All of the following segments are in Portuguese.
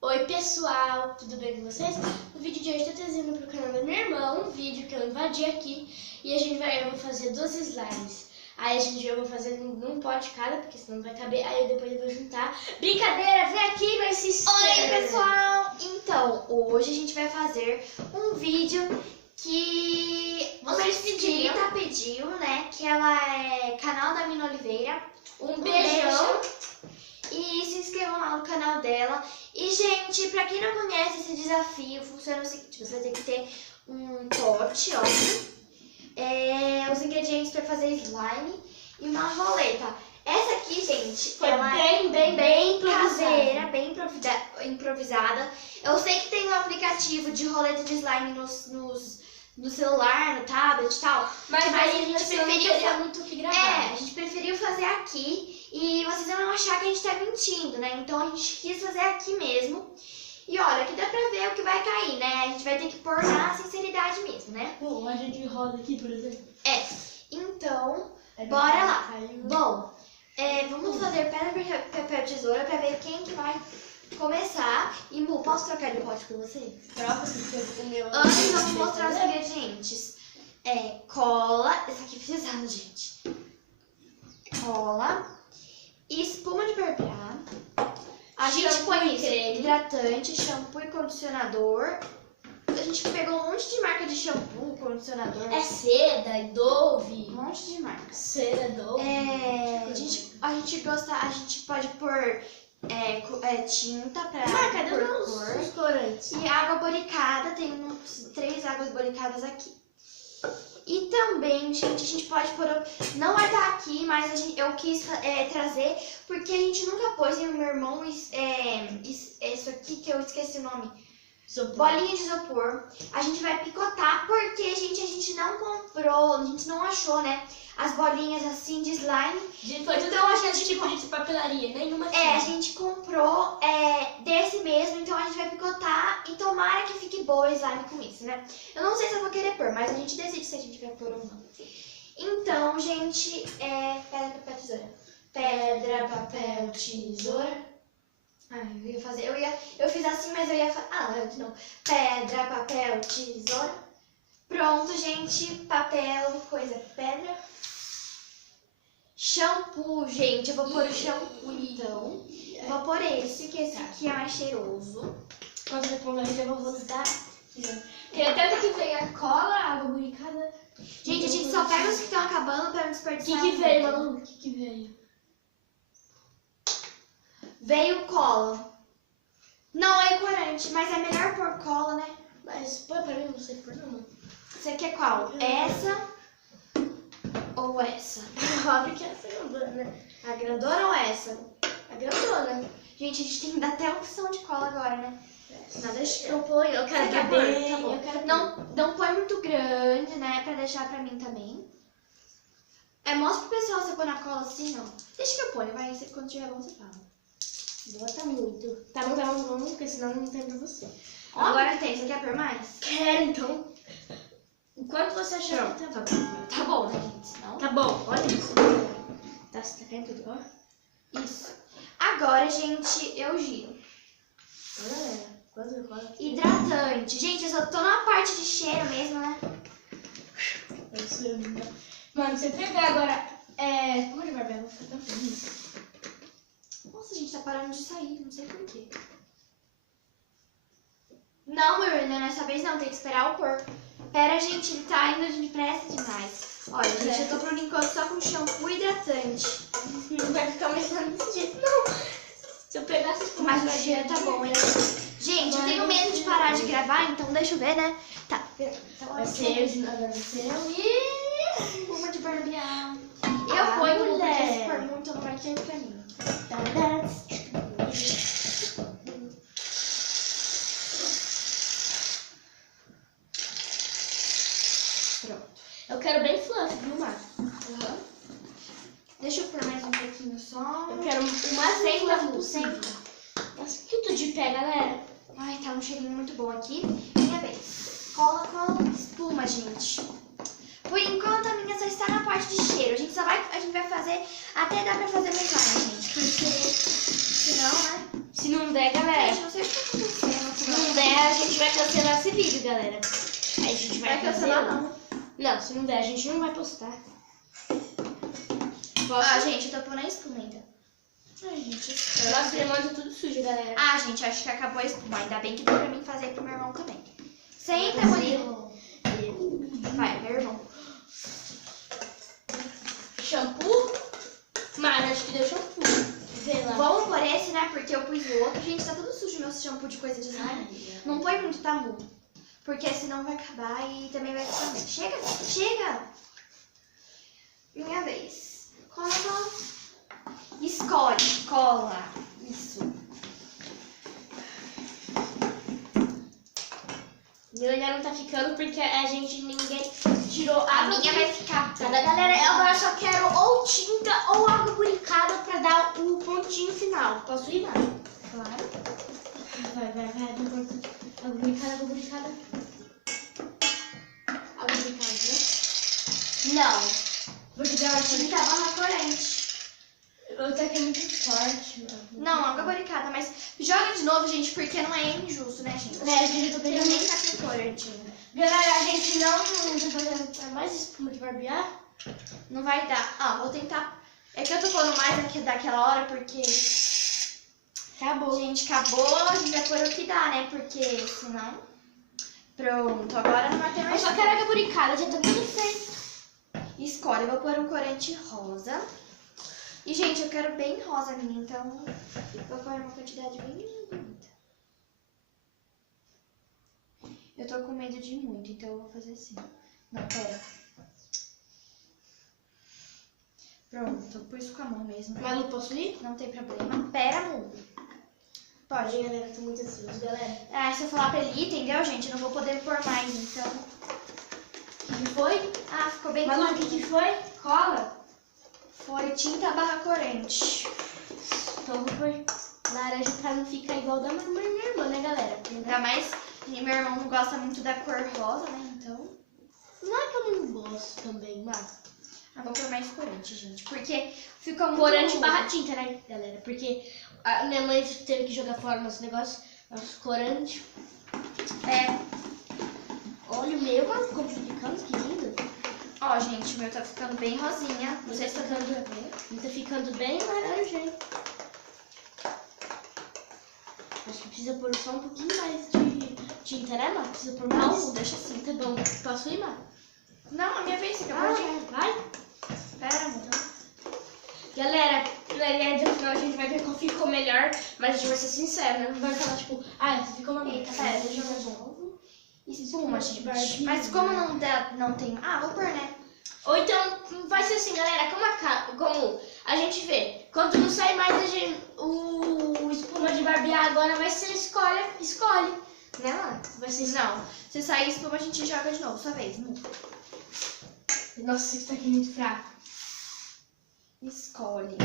Oi pessoal, tudo bem com vocês? No vídeo de hoje eu tô trazendo pro canal do meu irmão um vídeo que eu invadi aqui e eu vou fazer 2 slimes. Aí eu vou fazer num pote cada, porque senão não vai caber, aí depois eu vou juntar. Brincadeira, vem aqui, vai se Oi pessoal! Então, hoje a gente vai fazer um vídeo que uma inscrita pediu, né? Que ela é canal da Mina Oliveira. Um beijão! E se inscrevam lá no canal dela. E, gente, pra quem não conhece, esse desafio funciona o seguinte: você vai ter que ter um pote, ó. Os ingredientes pra fazer slime e uma roleta. Essa aqui, gente, foi bem caseira, bem improvisada. Eu sei que tem um aplicativo de roleta de slime no celular, no tablet e tal. Mas a gente preferiu muito que gravar. a gente preferiu fazer aqui. E vocês vão achar que a gente tá mentindo, né? Então a gente quis fazer aqui mesmo. E olha, aqui dá pra ver o que vai cair, né? A gente vai ter que pôr na sinceridade mesmo, né? Bom, a gente roda aqui, por exemplo. Então, bora lá. Bom, vamos fazer pedra, papel, tesoura pra ver quem que vai começar. E, Mu, posso trocar de pote com você? Troca, porque o meu... Antes, vamos mostrar os ingredientes. Cola. Essa aqui é pesada, gente. Cola. Espuma de barbear. A gente põe hidratante, shampoo e condicionador. A gente pegou um monte de marca de shampoo, condicionador. É seda, Dove. Um monte de marca. Seda, Dove. A gente pode pôr tinta pra pôr os corantes. E água boricada, tem 3 águas boricadas aqui. E também, gente, a gente pode pôr... Não vai estar aqui, mas eu quis trazer, porque a gente nunca pôs, e o meu irmão, isso aqui que eu esqueci o nome. Bolinha de isopor. A gente vai picotar, porque, gente, a gente não comprou, a gente não achou, né? As bolinhas assim de slime. Então a gente tipo de papelaria, nenhuma. A gente comprou desse mesmo, então a gente vai picotar e tomara que fique boa slime com isso, né? Eu não sei se eu vou querer pôr, mas a gente decide se a gente vai pôr ou não. Então, gente, pedra, papel, tesoura. Pedra, papel, tesoura. Eu fiz assim, mas eu ia fazer. De novo. Pedra, papel, tesoura. Pronto, gente. Papel, pedra. Shampoo, gente. Eu vou pôr o shampoo, então. Eu vou pôr esse, que esse aqui é mais cheiroso. Quando eu pôr mais, eu vou dar. Tem até que pegar cola, água boricada. Gente, a gente só pega os que estão acabando pra não desperdiçar. O que veio, Manu? O que veio? Veio cola. Não é corante, mas é melhor pôr cola, né? Mas põe pra mim, não sei por não. Você quer qual? Essa ou essa? Óbvio que essa é a grandona, né? A grandona ou essa? A grandona. Gente, a gente tem que dar até opção de cola agora, né? Não, deixa eu ponho, eu quero tá bem, bom. eu quero não põe muito grande, né? Pra deixar pra mim também. Mostra pro pessoal você põe na cola assim, ó. Deixa que eu ponho, vai. Quando tiver bom, você fala. Bota muito. Tá bom, porque senão não tem pra você. Agora tem, você quer pôr mais? Quero, então. Enquanto você achar que tá bom. Tá bom, né, gente? Senão... Tá bom, olha isso. Tá caindo tudo, ó. Isso. Agora, gente, eu giro. Olha, quase. Hidratante. Gente, eu só tô na parte de cheiro mesmo, né? Mano, você pegar agora... Como de barbear? Vou ficar tão feliz. Nossa, gente, tá parando de sair, não sei porquê. Não, meu irmão, dessa vez não, tem que esperar o pôr. Pera, gente, ele tá indo depressa demais. Olha, gente, eu tô por enquanto só com shampoo e hidratante. Não vai ficar mais nada desse jeito, não. Se eu pegasse esse mas o cheiro tá bom, gente, eu tenho medo de parar de gravar, então deixa eu ver, né? Tá. Então, vai ser agora uma de barbear. Eu ponho mulher. Se for muito, não vai ter pra mim. Pronto. Eu quero bem fluffy, viu, Marcos? Deixa eu pôr mais um pouquinho só. Eu quero o mais fluffy possível. Nossa, que tudo de pé, galera. Ai, tá um cheirinho muito bom aqui. Minha vez. Cola, espuma, gente. Por enquanto a minha só está na parte de cheiro. A gente vai fazer, até dá pra fazer metade, gente. Porque senão, né? Se não der, galera. Gente, não sei o que vai cancelar esse vídeo, galera. Aí a gente vai cancelar, fazer... não. Não, se não der, a gente não vai postar. Ah, gente, eu tô pondo a espuma ainda. Ai, gente, Nossa, lemão tá tudo sujo, galera. Ah, gente, acho que acabou a espuma. Ainda bem que deu pra mim fazer pro meu irmão também. Senta, Murilo. Vai, meu irmão. Shampoo? Mara, acho que deu shampoo. Vê lá. Vamos por esse, né? Porque eu pus o outro. Gente, tá tudo sujo meu shampoo de coisa de slime. Não põe muito tamu. Porque senão vai acabar e também vai ficar bem. Chega, chega! Minha vez. Cola. Escolhe. Cola. Isso. Meu ainda não tá ficando porque ninguém tirou A minha vai ficar. Cada galera, eu agora só quero ou tinta ou água buricada pra dar o pontinho final. Posso ir, Mara? Claro. Vai. Água buricada, água buricada. Água buricada, né? Não. Vou jogar uma Tinta barra corante. Outra que é muito forte, mano. Não, água barricada, mas joga de novo, gente, porque não é injusto, né, gente? É, gente, eu tô Eu pegando nem tá com corante ainda. Galera, a gente não tá fazendo mais espuma de barbear. Não vai dar. Ah, vou tentar. É que eu tô falando mais aqui daquela hora porque. Acabou. Gente, acabou, a gente vai pôr o que dá, né? Porque senão. Pronto, agora não vai ter Eu mais. só quero água buricada, já tá tudo feito. Escolhe, eu vou pôr um corante rosa. E, gente, eu quero bem rosa a minha, então vou pôr uma quantidade bem bonita. Eu tô com medo de muito, então eu vou fazer assim. Não, pera. Pronto, eu pus com a mão mesmo. Mas não posso ir? Não tem problema. Pera, amor. Pode. Pode, galera, tô muito ansioso, galera. Ah, se eu falar pra ele ir, entendeu, gente? Eu não vou poder pôr mais, então. O que foi? Ah, ficou bem Manu, o clarinho. que foi? Cola? Foi tinta barra corante. Então vou pôr laranja pra não ficar igual da minha irmã, né, galera? Ainda mais, meu irmão não gosta muito da cor rosa, né? Então. Não é que eu não gosto também, mas... Eu vou pôr mais corante, gente. Porque ficou muito. Corante barra tinta, né, galera? Porque a minha mãe teve que jogar fora nosso negócio, nosso corante. É. Olha o meu, mas ficou ficando, que lindo. Ó, gente, o meu tá ficando bem rosinha. Não sei se tá dando pra ver. Tá ficando bem laranja, hein? Acho que precisa pôr só um pouquinho mais de tinta, né, Má? Precisa pôr mais? Não, deixa assim. Tá bom. Posso ir, Má? Não, a minha vez, você acabou de. Vai. Pera, amor. Galera, no final a gente vai ver qual ficou melhor, mas a gente vai ser sincero, né? Não vai falar, tipo, essa ficou uma Eita, pera, deixa eu ver de novo. Espuma, gente. Barbie. Mas como não tem. Ah, vou pôr, né? Ou então, vai ser assim, galera, como a gente vê, quando não sai mais o espuma de barbear agora, vai ser escolhe. Né, Má? Vai ser Não. Se sair espuma, a gente joga de novo. Sua vez, amor. Nossa, isso tá aqui muito fraco. Escolhe.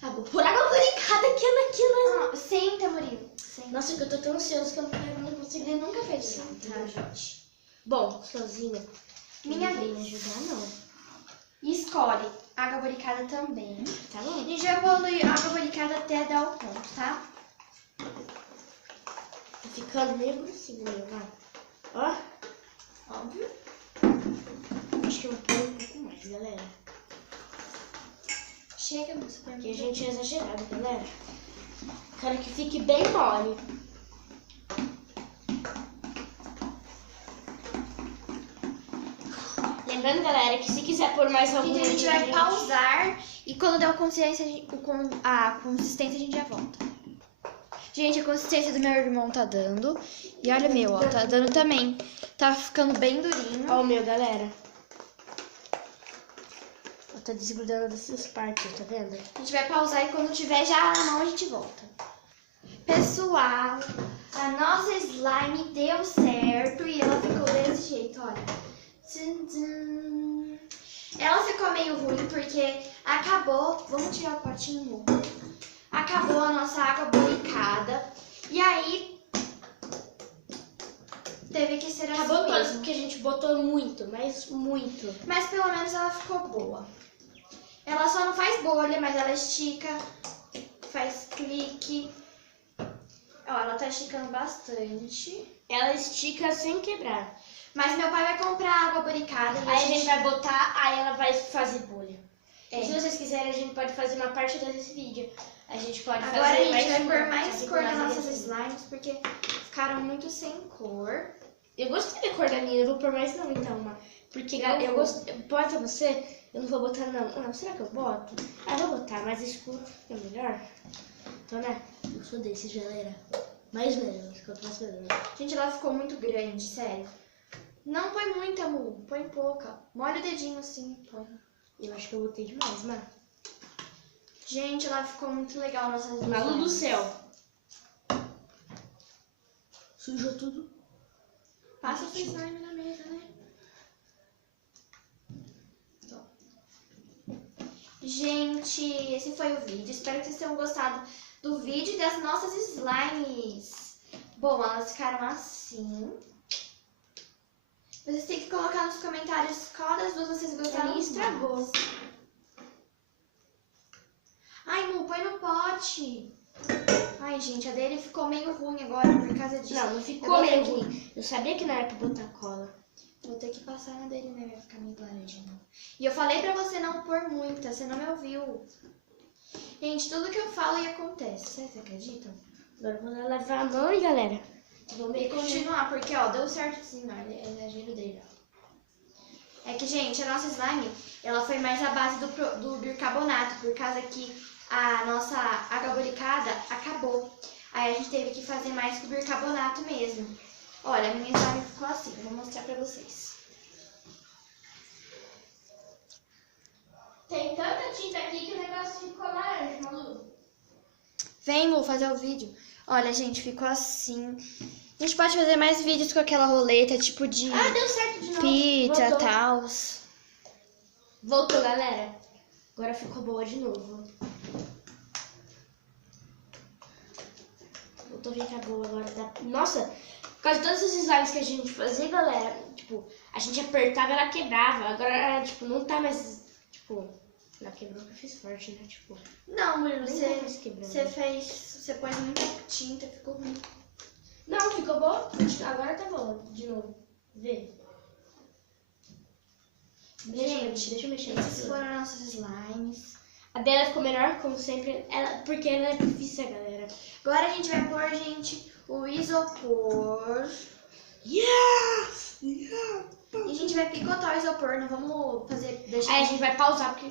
Ah, vou pôr água buricada aqui naquilo. Ah, senta, Murilo. Senta. Nossa, que eu tô tão ansioso que eu não consigo. Ele nunca fez isso, Tá. tá, gente? Bom, sozinha. Minha Não vem me vez. ajudar, não. Escolhe. Água boricada também. Tá A bom? gente vai evoluir água boricada até dar o ponto, tá? Tá ficando meio grossinho, vai. Ó, Óbvio. acho que eu vou pôr um pouco mais, galera. Chega, moça. Porque a gente é exagerado, galera. Quero que fique bem mole. Lembrando, galera, que se quiser pôr mais algum... Gente, a gente vai pausar e quando der a consciência, a consistência a gente já volta. Gente, a consistência do meu irmão tá dando. E olha o meu, ó, tá dando também. Tá ficando bem durinho. Ó o meu, galera. Tá desgrudando dessas partes, tá vendo? A gente vai pausar e quando tiver já na mão a gente volta. Pessoal, a nossa slime deu certo e ela ficou desse jeito, olha. Tchum, tchum. Ela ficou meio ruim porque acabou... Vamos tirar o potinho. Acabou a nossa água boricada. E aí... Teve que ser assim Acabou todas, mesmo. porque a gente botou muito, mas muito. Mas pelo menos ela ficou boa. Ela só não faz bolha, mas ela estica, faz clique. Ó, ela tá esticando bastante. Ela estica sem quebrar. Mas meu pai vai comprar água boricada. E Aí a gente vai botar, aí ela vai fazer bolha. É. E se vocês quiserem, a gente pode fazer uma parte desse vídeo. A gente pode Agora fazer a gente mais vai uma, pôr mais fazer cor com nas mais nossas assim. slimes, porque ficaram muito sem cor. Eu gostei da cor da minha, eu vou pôr mais não, então, uma. Porque eu gostei. Bota você? Eu não vou botar não. Ah, será que eu boto? Ah, eu vou botar, mais escuro fica melhor. Então, né? Eu sou desse, galera. Mais melhor, quanto mais melhor. Gente, ela ficou muito grande, sério. Não põe muita, Mu. Põe pouca. Molha o dedinho assim e põe. Eu acho que eu botei demais, mano. Gente, ela ficou muito legal nossas Malu do slimes. céu. Sujou tudo. Passa o slime na mesa, né? Gente, esse foi o vídeo. Espero que vocês tenham gostado do vídeo e das nossas slimes. Bom, elas ficaram assim. Vocês têm que colocar nos comentários qual das duas vocês gostaram Ela estragou. mais. Ai, Mu, põe no pote. Ai, gente, a dele ficou meio ruim agora por causa disso. Não, não Eu ficou vou ter meio que- ruim. Eu sabia que não era pra botar cola. Vou ter que passar na dele, né? Vai ficar meio laranja. Não. E eu falei pra você não pôr muita, você não me ouviu. Gente, tudo que eu falo e acontece. Vocês acreditam? Agora eu vou lá lavar a mão, hein, galera. Vou E mexer. continuar, porque, ó, deu certo sim, ó. É exagero dele, ó. É que, gente, a nossa slime, ela foi mais a base do bicarbonato, por causa que a nossa água boricada acabou. Aí a gente teve que fazer mais com o bicarbonato mesmo. Olha, a minha slime ficou assim, vou mostrar pra vocês. Tem tanta tinta aqui que o negócio ficou laranja, Malu. Vem, Mu, fazer o vídeo. Olha, gente, ficou assim. A gente pode fazer mais vídeos com aquela roleta, tipo de Ah, deu certo de novo. pizza e Voltou. tal. Voltou, galera. Agora ficou boa de novo. Voltou a ficar boa agora. Nossa, por causa de todos esses slimes que a gente fazia, galera, tipo, a gente apertava e ela quebrava. Agora, tipo, não tá mais, tipo, ela quebrou que eu fiz forte, né? Tipo, Não, Murilo, nem tá mais quebrando. você pôs muita tinta, ficou ruim. Não, ficou boa. Agora tá boa, de novo. Vê. Deixa eu mexer. Esses foram nossos slimes. A dela ficou melhor, como sempre, porque ela é profissa, galera. Agora a gente vai pôr, gente, o isopor. Yes! Yeah! E a gente vai picotar o isopor, não vamos fazer... Deixar Aí a gente vai pausar, porque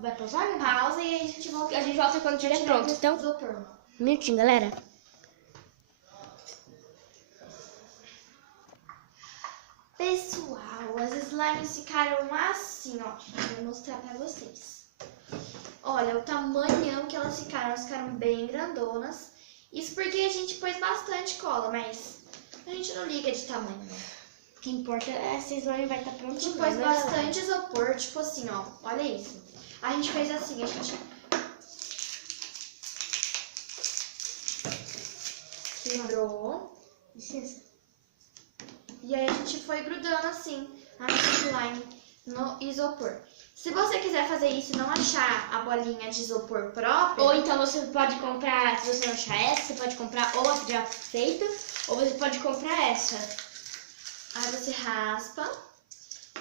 vai pausar, né? pausa e aí a gente volta. A gente volta quando estiver pronto, então. Isopor. Um minutinho, galera. Pessoal, as slimes ficaram assim, ó. Vou mostrar pra vocês. Olha o tamanhão que elas ficaram bem grandonas. Isso porque a gente pôs bastante cola, mas a gente não liga de tamanho, não. O que importa é se slime vai estar A pronto. gente ou pôs não, né, bastante isopor, tipo assim, ó. Olha isso. A gente fez assim, a gente quebrou. Licença. E aí a gente foi grudando assim a nossa slime no isopor. Se você quiser fazer isso e não achar a bolinha de isopor própria, Ou então você pode comprar, se você não achar essa, você pode comprar ou a já feita, ou você pode comprar essa. aí você raspa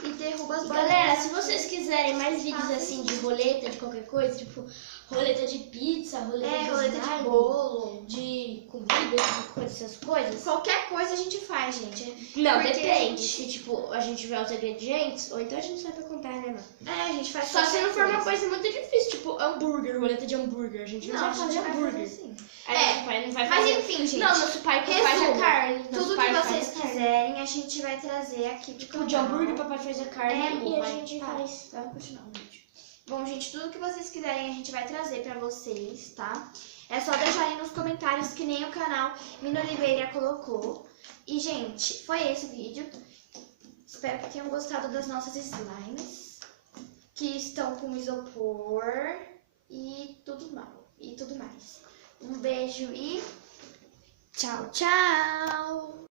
e derruba as E bolinhas. galera, se vocês quiserem mais vídeos assim de roleta, de qualquer coisa, tipo roleta de pizza, roleta de roleta de slime, bolo, de comida, essas coisas. qualquer coisa a gente faz, gente. Não, Porque- depende. Se tipo, a gente tiver os ingredientes, ou então a gente sai pra comprar, né, mano? É, a gente faz Só se qualquer não for uma coisa muito difícil, tipo hambúrguer, roleta de hambúrguer. A gente não, Não, a sabe gente fazer vai hambúrguer. fazer assim. Aí nosso pai não vai Mas fazer. enfim, gente. Não, nosso pai que faz a resumo, carne. Nosso Tudo pai que faz vocês a carne. quiserem, a gente vai trazer aqui pro Tipo, de canal. hambúrguer, papai faz a carne É, e a vai. gente Tá. faz. Vamos continuar o vídeo. Bom, gente, tudo que vocês quiserem a gente vai trazer pra vocês, tá? É só deixarem nos comentários que nem o canal Mina Oliveira colocou. E, gente, foi esse o vídeo. Espero que tenham gostado das nossas slimes, que estão com isopor e tudo mais. Um beijo e tchau, tchau!